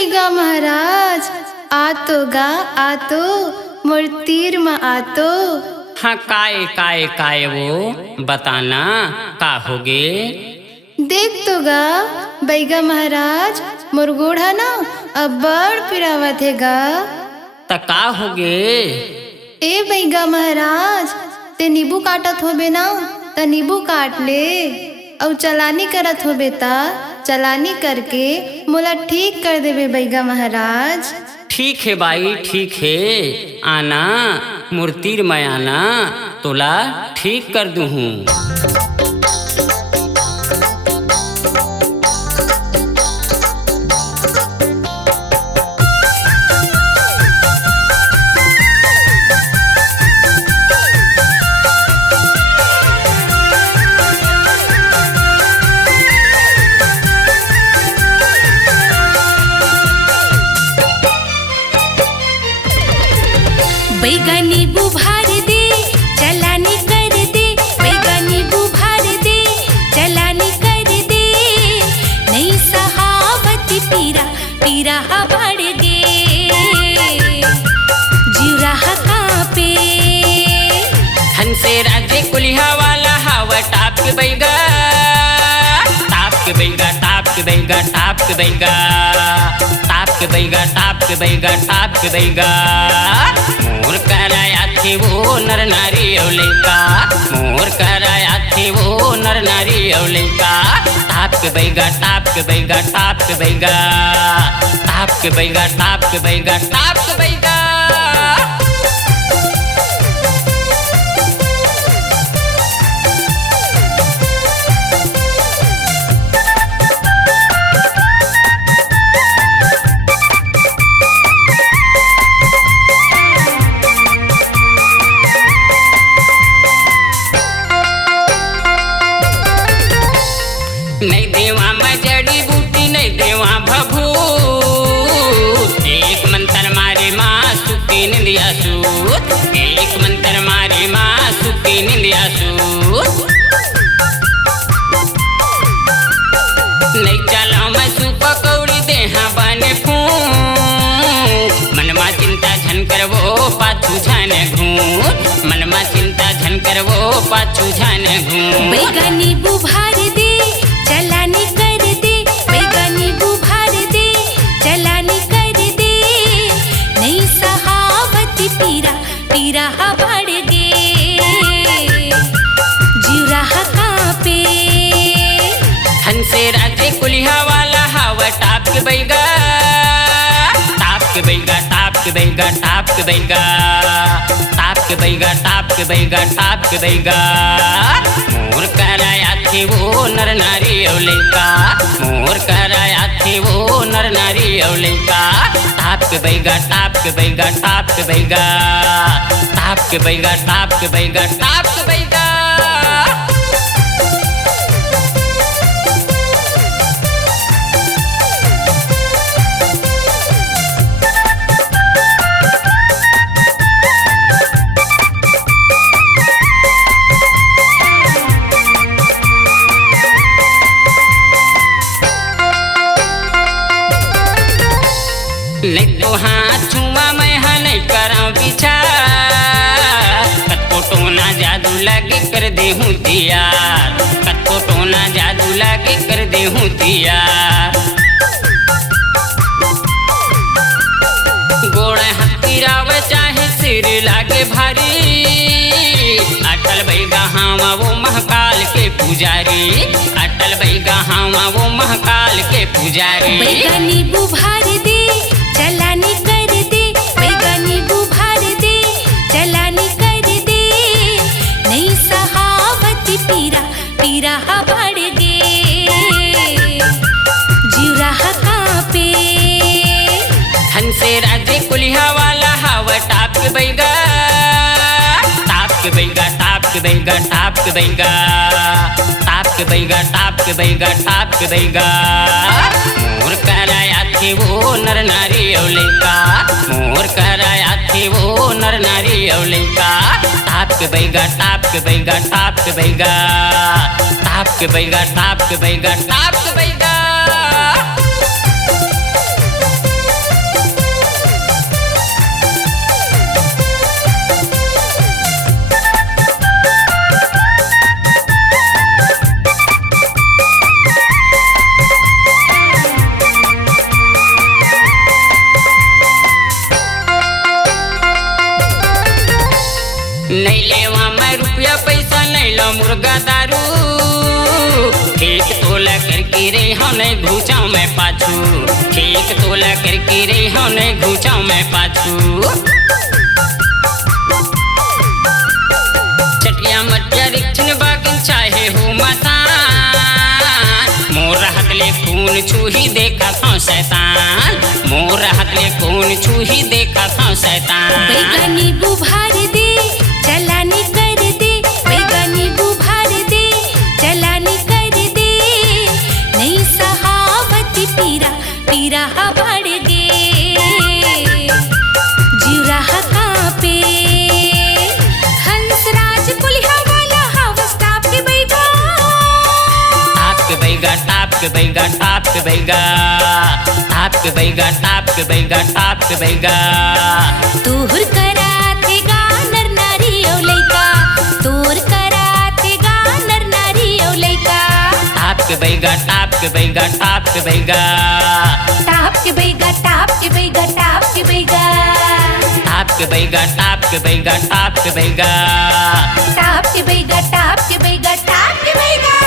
बैगा महाराज आतो गा आतो मूर्तिर में आतो। हाँ काय वो बताना का होगे। देख तो गा बैगा महाराज मुरगोड़ा ना अब बड़ पिरावत है गा। त का होगे। ए बैगा महाराज ते नींबू काटत होबे ना त नींबू काट ले और चलानी करत होबे ता चलानी करके मोला ठीक कर देबे बैगा महाराज। ठीक है भाई ठीक है, आना मूर्तिर में आना तोला ठीक कर दूँ। बैगनी बुभार दे चलानी कर दे, बैगनी बुभार दे चलानी कर दे, नहीं सहावत पीरा पीरा बढ़ गे, जीरा कांपे। हंसे राजे कुलिया वाला हवा टाप के बैगा, टाप के बैगा टाप के बैगा टाप के बैगा टाप के बैगा टाप के बैगा टाप के बैगा। मोर कराया थे वो नर नारी अवलेका, मोर कराया थे वो नर नारी अवलेका। टाप के बैगा टाप के बैगा टाप के बैगा टाप के बैगा टाप के बैगा टाप के बैगा। नहीं देवा मैं जड़ी बूटी नहीं देवा भभू, एक मंत्र मारे माँ सुखी निंदिया सूत, एक मंत्र मारे माँ सुखी निंदिया सूत। नहीं चला मैं सुपा कौड़ी देहा बने फूट, मनमा चिंता झन कर वो पाछू जाने घूट, मनमा चिंता झन कर वो पाछू जाने घूट। बैगनी बुभार दे चलानी कर दे, बैगनी बुभार दे चलानी कर दे, नहीं सहावत पीरा पीरा बढ़ गे, जीरा कांपे। हंसे राजे कुलिया वाला हवा टाप के बैगा, टाप के बैगा टाप के बैगा टाप के बैगा टाप के बैगा टाप के बैगा टाप के बैगा। मोर कराया थे वो नर नारी अवलेका, मोर कराया थे वो नर नारी अवलेका। टाप के बैगा टाप के बैगा टाप के बैगा टाप के बैगा टाप के बैगा टाप के बैगा। नहीं तो हाथ छुआ मैं हाँ नहीं करा विचार, कत्तो टोना जादू लगे कर दे हूँ दिया, कत्तो टोना जादू लगे कर दे हूँ दिया। गोड़ हथिराव चाहे सिर लागे भारी, अटल बैगा हाँ वो महाकाल के पुजारी, अटल बैगा हाँ वो महाकाल के पुजारी। बैगनी बुभार दे चलानी कर दे, बैगनी बुभार दे चलानी कर दे, नहीं सहावत पीरा पीरा बढ़ गे, जीरा कांपे। हंसे राजे कुलिया वाला हवा टाप के बैगा, टाप के बैगा टाप के बैगा टाप के बैगा टाप के बैगा टाप के बैगा टाप के बैगा। मोर कराया थे वो नर नारी अवलेका, मोर कराया थे वो नर नारी अवलेका। टाप के बैगा टाप के बैगा टाप के बैगा टाप के बैगा टाप के बैगा टाप के बैगा। रुपया पैसा नहीं लो मुर्गा दारू ठीक तोला करके रे हमने घूचाऊ में पाछू ठीक तोला करके रे हमने घूचाऊ में पाछू चटिया मटिया रिक्छन बागिन चाहे हो मसान मोर हकले खून छूही देखा था शैतान मोर हकले खून छूही देखा था शैतान बैगनी बुभार दे चलानी कर दे बैगनी बुभार दे चलानी कर दे नहीं सहावती पीरा पीरा बढ़ गे जीरा कांपे हंसराज पुलिया वाला हाउस टाप के बैगा टाप के बैगा टाप के बैगा टाप के बैगा टाप के बैगा टाप के बैगा टाप के बैगा तोर कराते गा नर नारी औ लइका तोर कराते गा नर नारी औ लइका टाप के बैगा टाप के बैगा टाप के बैगा टाप के बैगा टाप के बैगा टाप के बैगा टाप के बैगा टाप के बैगा टाप के बैगा टाप के बैगा टाप के बैगा टाप के बैगा